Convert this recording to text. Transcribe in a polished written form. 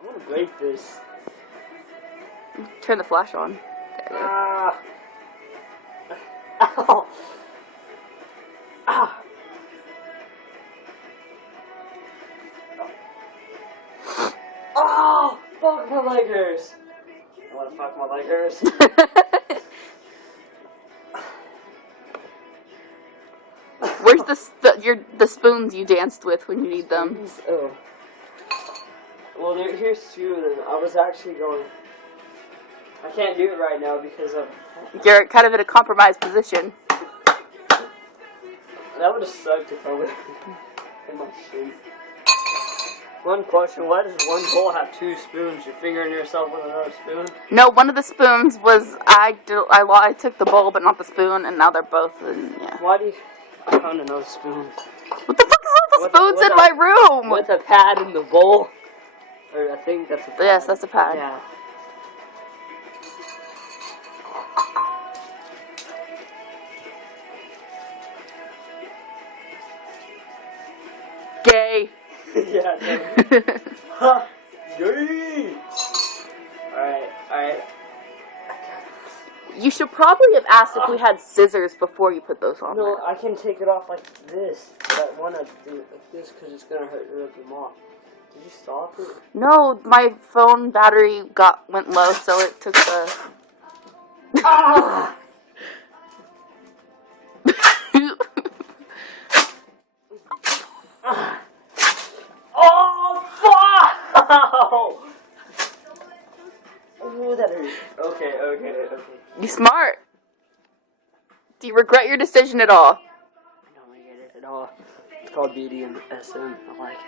I'm gonna break this. Turn the flash on. There. Ah! Ow! Ah! Oh! Fuck, my leg hurts. I wanna fuck my leg hurts. Where's the spoons you danced with when you need them? Oh. Well, here's two of them. I was actually going. I can't do it right now because of. You're kind of in a compromised position. That would have sucked if I would have in my shin. One question: why does one bowl have two spoons? You're fingering yourself with another spoon? No, one of the spoons was I took the bowl but not the spoon, and now they're both in. Yeah. Why do you? I found another spoon. What the fuck is all the spoons in my room? With a pad in the bowl. Or I think that's a pad. Yes, that's a pad. Yeah. Gay. Yeah. Ha! Yay! Alright. You should probably have asked if we had scissors before you put those on. No, there. I can take it off like this. But I want to do it like this because it's going to hurt to rip them off. Did you stop it? No, my phone battery went low, so it took the. Ah! Oh, fuck! Ooh, that hurt. Okay. You smart. Do you regret your decision at all? I don't regret it at all. It's called BDSM. I like it.